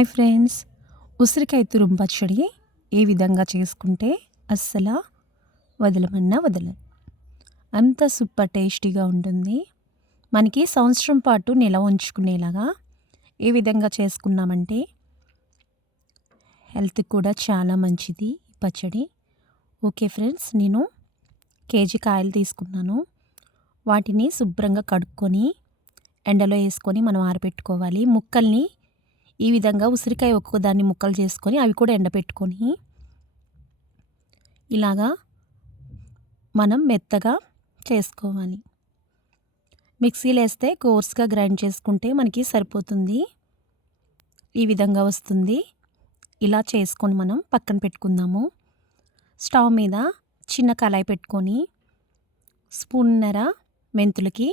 Hi friends. ఉసిరికాయ తురుము పచ్చడి ఏ విధంగా చేసుకుంటే అస్సలు వదలమన్నా వదలం అంత సూపర్ టేస్టీగా ఉంటుంది. మనకి సంవత్సరం పాటు నిలవ ఉంచుకునేలాగా ఏ విధంగా చేసుకున్నామంటే హెల్త్ కూడా చాలా మంచిది పచ్చడి. ఓకే ఫ్రెండ్స్ నేను కేజీ కాయలు తీసుకున్నాను. వాటిని శుభ్రంగా కడుక్కొని ఎండలో వేసుకొని మనం ఆరబెట్టుకోవాలి. ముక్కల్ని ఈ విధంగా ఉసిరికాయ ఒక్కొక్కదాన్ని ముక్కలు చేసుకొని అవి కూడా ఎండబెట్టుకొని ఇలాగా మనం మెత్తగా చేసుకోవాలి. మిక్సీలో వేస్తే కోర్స్గా గ్రైండ్ చేసుకుంటే మనకి సరిపోతుంది. ఈ విధంగా వస్తుంది. ఇలా చేసుకొని మనం పక్కన పెట్టుకుందాము. స్టవ్ మీద చిన్న కళాయి పెట్టుకొని స్పూన్నర మెంతులకి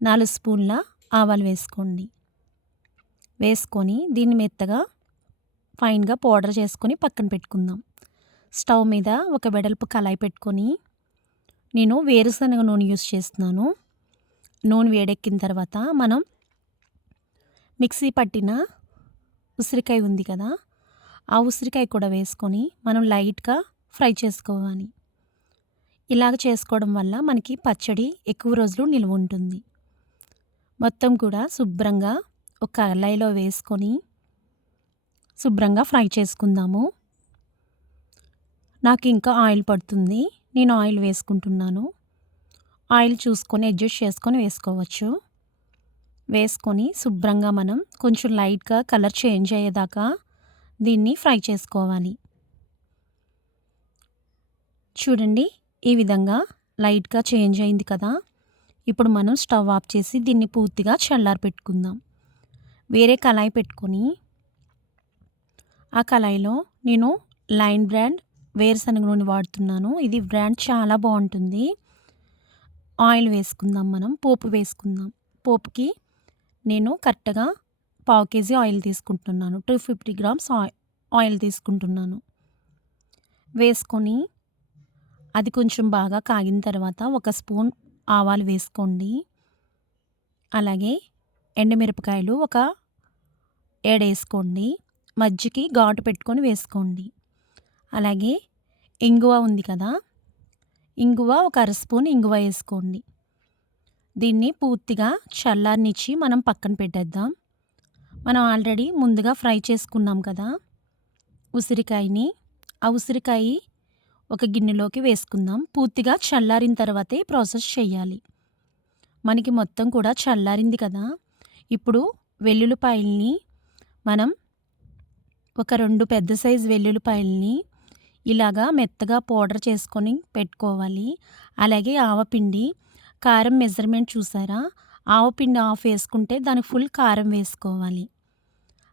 నాలుగు స్పూన్ల ఆవాలు వేసుకోండి. వేసుకొని దీన్ని మెత్తగా ఫైన్గా పౌడర్ చేసుకొని పక్కన పెట్టుకుందాం. స్టవ్ మీద ఒక వెడల్పు కళాయి పెట్టుకొని నేను వేరుశనగ నూనె యూస్ చేస్తున్నాను. నూనె వేడెక్కిన తర్వాత మనం మిక్సీ పట్టిన ఉసిరికాయ ఉంది కదా ఆ ఉసిరికాయ కూడా వేసుకొని మనం లైట్గా ఫ్రై చేసుకోవాలి. ఇలాగ చేసుకోవడం వల్ల మనకి పచ్చడి ఎక్కువ రోజులు నిల్వ ఉంటుంది. మొత్తం కూడా శుభ్రంగా ఒక కళాయిలో వేసుకొని శుభ్రంగా ఫ్రై చేసుకుందాము. నాకు ఇంకా ఆయిల్ పడుతుంది. నేను ఆయిల్ వేసుకుంటున్నాను. ఆయిల్ చూసుకొని అడ్జస్ట్ చేసుకొని వేసుకోవచ్చు. వేసుకొని శుభ్రంగా మనం కొంచెం లైట్గా కలర్ చేంజ్ అయ్యేదాకా దీన్ని ఫ్రై చేసుకోవాలి. చూడండి ఈ విధంగా లైట్గా చేంజ్ అయింది కదా. ఇప్పుడు మనం స్టవ్ ఆఫ్ చేసి దీన్ని పూర్తిగా చల్లారి పెట్టుకుందాం వేరే కళాయి పెట్టుకొని ఆ కళాయిలో నేను లైన్ బ్రాండ్ వేరుశనగ నూనె వాడుతున్నాను. ఇది బ్రాండ్ చాలా బాగుంటుంది. ఆయిల్ వేసుకుందాం మనం పోపు వేసుకుందాం. పోపుకి నేను కరెక్ట్గా పావు కేజీ ఆయిల్ తీసుకుంటున్నాను. టూ ఫిఫ్టీ గ్రామ్స్ ఆయిల్ తీసుకుంటున్నాను. వేసుకొని అది కొంచెం బాగా కాగిన తర్వాత ఒక స్పూన్ ఆవాలు వేసుకోండి. అలాగే ఎండుమిరపకాయలు ఒక ఏడేసుకోండి మజ్జికి ఘాటు పెట్టుకొని వేసుకోండి. అలాగే ఇంగువ ఉంది కదా ఇంగువ ఒక అర స్పూన్ ఇంగువ వేసుకోండి. దీన్ని పూర్తిగా చల్లారినిచ్చి మనం పక్కన పెట్టేద్దాం. మనం ఆల్రెడీ ముందుగా ఫ్రై చేసుకున్నాం కదా ఉసిరికాయని ఆ ఉసిరికాయ ఒక గిన్నెలోకి వేసుకుందాం. పూర్తిగా చల్లారిన తర్వాతే ప్రాసెస్ చేయాలి. మనకి మొత్తం కూడా చల్లారింది కదా ఇప్పుడు వెల్లుల్లిపాయల్ని మనం ఒక రెండు పెద్ద సైజు వెల్లుల్లిపాయల్ని ఇలాగా మెత్తగా పౌడర్ చేసుకొని పెట్టుకోవాలి. అలాగే ఆవపిండి కారం మెజర్మెంట్ చూసారా? ఆవపిండి ఆఫ్ వేసుకుంటే దానికి ఫుల్ కారం వేసుకోవాలి.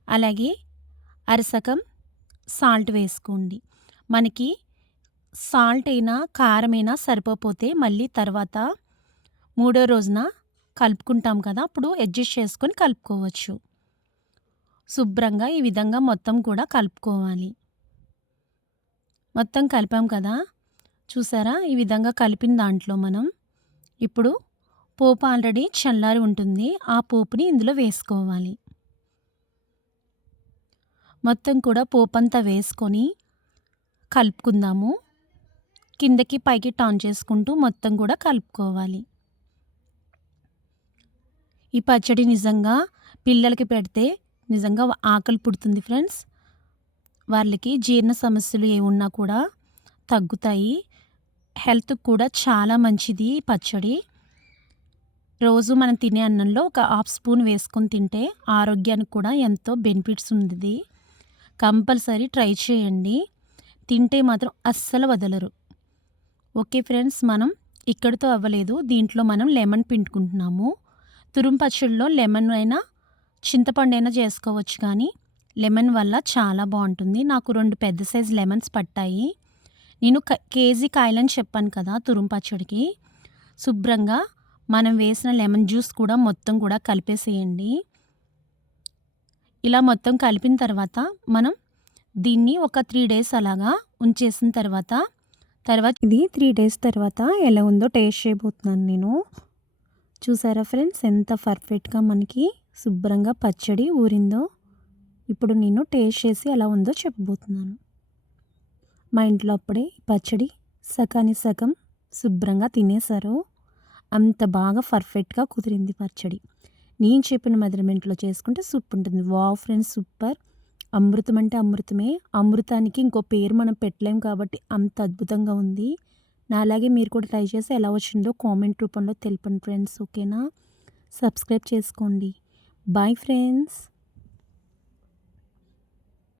అలాగే అరసకం సాల్ట్ వేసుకోండి. మనకి సాల్ట్ అయినా కారమైనా సరిపోతే మళ్ళీ తర్వాత మూడో రోజున కలుపుకుంటాం కదా అప్పుడు అడ్జస్ట్ చేసుకొని కలుపుకోవచ్చు. శుభ్రంగా ఈ విధంగా మొత్తం కూడా కలుపుకోవాలి. మొత్తం కలిపాం కదా? చూసారా? ఈ విధంగా కలిపిన దాంట్లో మనం ఇప్పుడు పోపు ఆల్రెడీ చల్లారి ఉంటుంది. ఆ పోపుని ఇందులో వేసుకోవాలి. మొత్తం కూడా పోపు అంతా వేసుకొని కలుపుకుందాము. కిందకి పైకి టర్న్ చేసుకుంటూ మొత్తం కూడా కలుపుకోవాలి. ఈ పచ్చడి నిజంగా పిల్లలకి పెడితే నిజంగా ఆకలి పుడుతుంది ఫ్రెండ్స్. వాళ్ళకి జీర్ణ సమస్యలు ఏమున్నా కూడా తగ్గుతాయి. హెల్త్ కూడా చాలా మంచిది పచ్చడి. రోజు మనం తినే అన్నంలో ఒక హాఫ్ స్పూన్ వేసుకొని తింటే ఆరోగ్యానికి కూడా ఎంతో బెనిఫిట్స్ ఉంది. కంపల్సరీ ట్రై చేయండి. తింటే మాత్రం అస్సలు వదలరు. ఓకే ఫ్రెండ్స్ మనం ఇక్కడితో అవ్వలేదు. దీంట్లో మనం లెమన్ పిండుకుంటున్నాము. తురుము పచ్చడిలో లెమన్ అయినా చింతపండు అయినా చేసుకోవచ్చు కానీ లెమన్ వల్ల చాలా బాగుంటుంది. నాకు రెండు పెద్ద సైజు లెమన్స్ పట్టాయి. నేను క కేజీ కాయలని చెప్పాను కదా తురుంపచ్చడికి శుభ్రంగా మనం వేసిన లెమన్ జ్యూస్ కూడా మొత్తం కూడా కలిపేసేయండి. ఇలా మొత్తం కలిపిన తర్వాత మనం దీన్ని ఒక త్రీ డేస్ అలాగా ఉంచేసిన తర్వాత తర్వాత ఇది త్రీ డేస్ తర్వాత ఎలా ఉందో టేస్ట్ చేయబోతున్నాను నేను. చూసారా ఫ్రెండ్స్? ఎంత పర్ఫెక్ట్గా మనకి శుభ్రంగా పచ్చడి ఊరిందో ఇప్పుడు నేను టేస్ట్ చేసి ఎలా ఉందో చెప్పబోతున్నాను. మా ఇంట్లో అప్పుడే పచ్చడి సకాని సగం శుభ్రంగా తినేశారు. అంత బాగా పర్ఫెక్ట్గా కుదిరింది పచ్చడి. నేను చెప్పిన మెజర్మెంట్లో చేసుకుంటే సూప్ ఉంటుంది వావ్ ఫ్రెండ్స్ సూపర్! అమృతం అంటే అమృతమే. అమృతానికి ఇంకో పేరు మనం పెట్టలేం కాబట్టి అంత అద్భుతంగా ఉంది. నా అలాగే మీరు కూడా ట్రై చేసి ఎలా వచ్చిందో కామెంట్ రూపంలో తెలపండి ఫ్రెండ్స్ ఓకేనా? సబ్స్క్రైబ్ చేసుకోండి. Bye friends